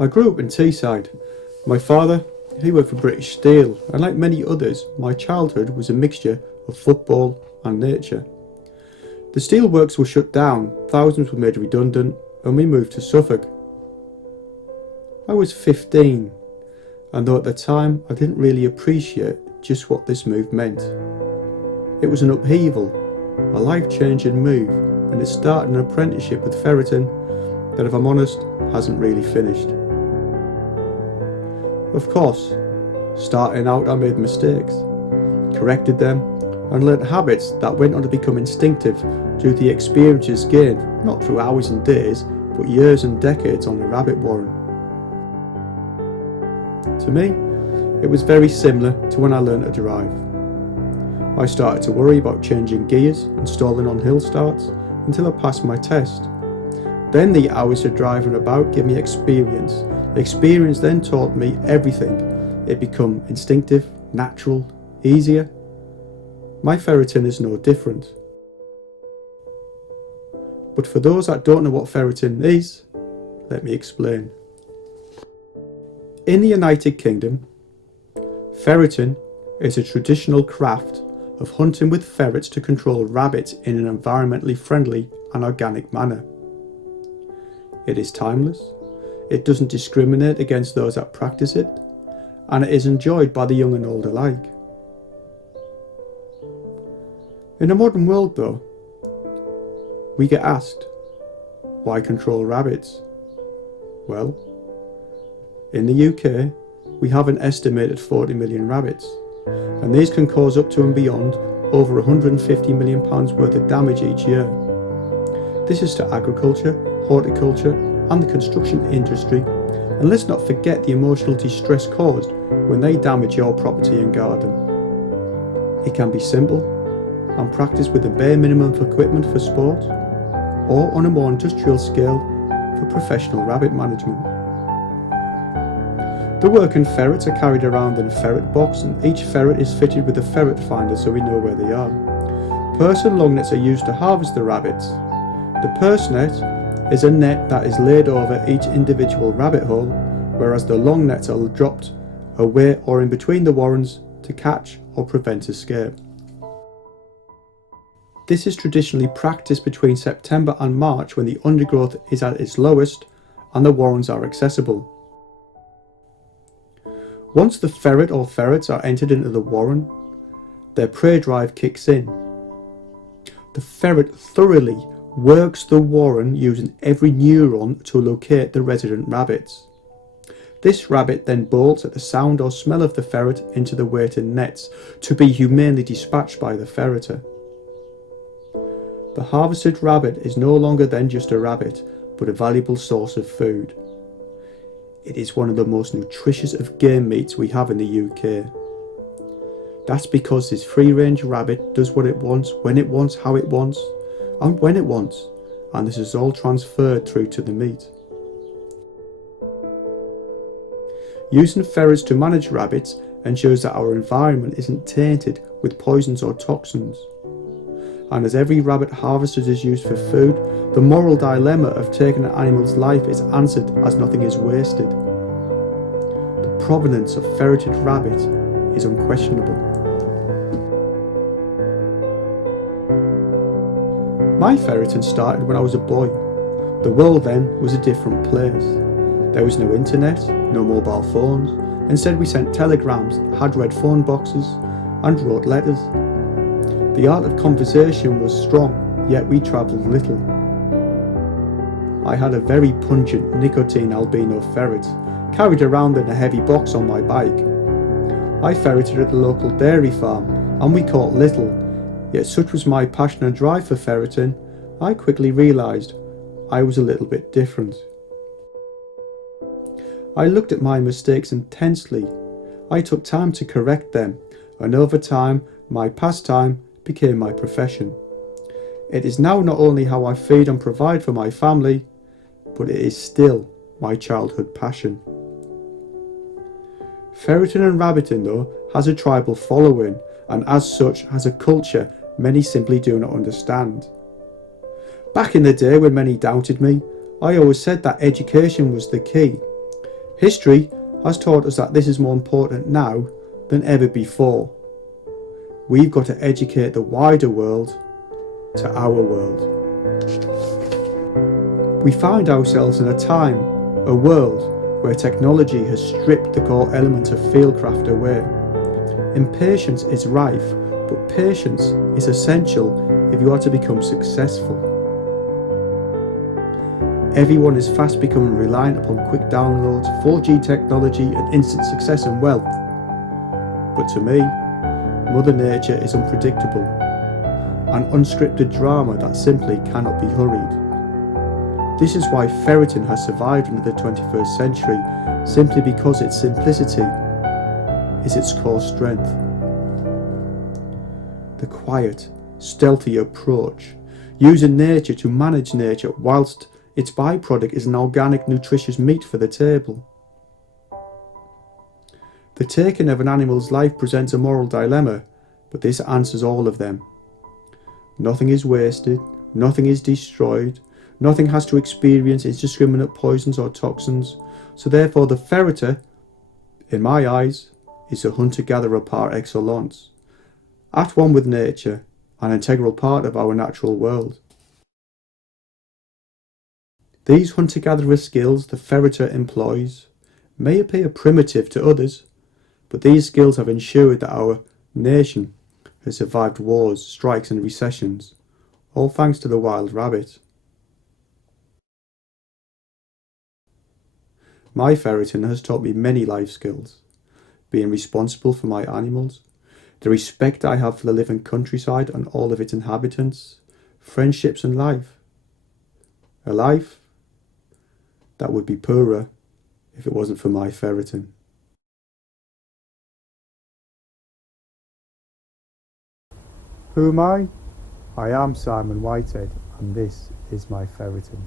I grew up in Teesside. My father, he worked for British Steel, and like many others, my childhood was a mixture of football and nature. The steelworks were shut down, thousands were made redundant, and we moved to Suffolk. I was 15, and though at the time I didn't really appreciate just what this move meant. It was an upheaval, a life-changing move, and it started an apprenticeship with ferreting that, if I'm honest, hasn't really finished. Of course, starting out I made mistakes, corrected them, and learnt habits that went on to become instinctive due to the experiences gained not through hours and days, but years and decades on the rabbit warren. To me, it was very similar to when I learnt to drive. I started to worry about changing gears and stalling on hill starts until I passed my test. Then the hours of driving about gave me experience. Experience then taught me everything. It became instinctive, natural, easier. My ferreting is no different. But for those that don't know what ferreting is, let me explain. In the United Kingdom, ferreting is a traditional craft of hunting with ferrets to control rabbits in an environmentally friendly and organic manner. It is timeless, it doesn't discriminate against those that practice it, and it is enjoyed by the young and old alike. In a modern world though, we get asked, why control rabbits? Well, in the UK, we have an estimated 40 million rabbits, and these can cause up to and beyond over £150 million worth of damage each year. This is to agriculture, horticulture and the construction industry, and let's not forget the emotional distress caused when they damage your property and garden. It can be simple and practiced with the bare minimum of equipment for sport, or on a more industrial scale for professional rabbit management. The working ferrets are carried around in a ferret box, and each ferret is fitted with a ferret finder so we know where they are. Purse and long nets are used to harvest the rabbits. The purse net is a net that is laid over each individual rabbit hole, whereas the long nets are dropped away or in between the warrens to catch or prevent escape. This is traditionally practiced between September and March when the undergrowth is at its lowest and the warrens are accessible. Once the ferret or ferrets are entered into the warren, their prey drive kicks in. The ferret thoroughly works the warren using every neuron to locate the resident rabbits. This rabbit then bolts at the sound or smell of the ferret into the waiting nets to be humanely dispatched by the ferreter. The harvested rabbit is no longer then just a rabbit, but a valuable source of food. It is one of the most nutritious of game meats we have in the UK. That's because this free-range rabbit does what it wants, when it wants, how it wants, and when it wants, and this is all transferred through to the meat. Using ferrets to manage rabbits ensures that our environment isn't tainted with poisons or toxins. And as every rabbit harvested is used for food, the moral dilemma of taking an animal's life is answered as nothing is wasted. The provenance of ferreted rabbit is unquestionable. My ferreting started when I was a boy. The world then was a different place. There was no internet, no mobile phones. Instead we sent telegrams, had red phone boxes and wrote letters. The art of conversation was strong, yet we travelled little. I had a very pungent nicotine albino ferret, carried around in a heavy box on my bike. I ferreted at the local dairy farm, and we caught little, yet such was my passion and drive for ferreting, I quickly realised I was a little bit different. I looked at my mistakes intensely. I took time to correct them, and over time, my pastime became my profession. It is now not only how I feed and provide for my family, but it is still my childhood passion. Ferreting and rabbiting though has a tribal following, and as such has a culture many simply do not understand. Back in the day when many doubted me, I always said that education was the key. History has taught us that this is more important now than ever before. We've got to educate the wider world to our world. We find ourselves in a time, a world, where technology has stripped the core element of fieldcraft away. Impatience is rife, but patience is essential if you are to become successful. Everyone is fast becoming reliant upon quick downloads, 4G technology and instant success and wealth. But to me, Mother Nature is unpredictable, an unscripted drama that simply cannot be hurried. This is why ferreting has survived into the 21st century, simply because its simplicity is its core strength. The quiet, stealthy approach, using nature to manage nature whilst its byproduct is an organic, nutritious meat for the table. The taking of an animal's life presents a moral dilemma, but this answers all of them. Nothing is wasted, nothing is destroyed, nothing has to experience indiscriminate poisons or toxins, so therefore the ferreter, in my eyes, is a hunter-gatherer par excellence, at one with nature, an integral part of our natural world. These hunter-gatherer skills the ferreter employs may appear primitive to others, but these skills have ensured that our nation has survived wars, strikes and recessions, all thanks to the wild rabbit. My ferreting has taught me many life skills, being responsible for my animals, the respect I have for the living countryside and all of its inhabitants, friendships and life. A life that would be poorer if it wasn't for my ferreting. Who am I? I am Simon Whitehead, and this is my ferreting.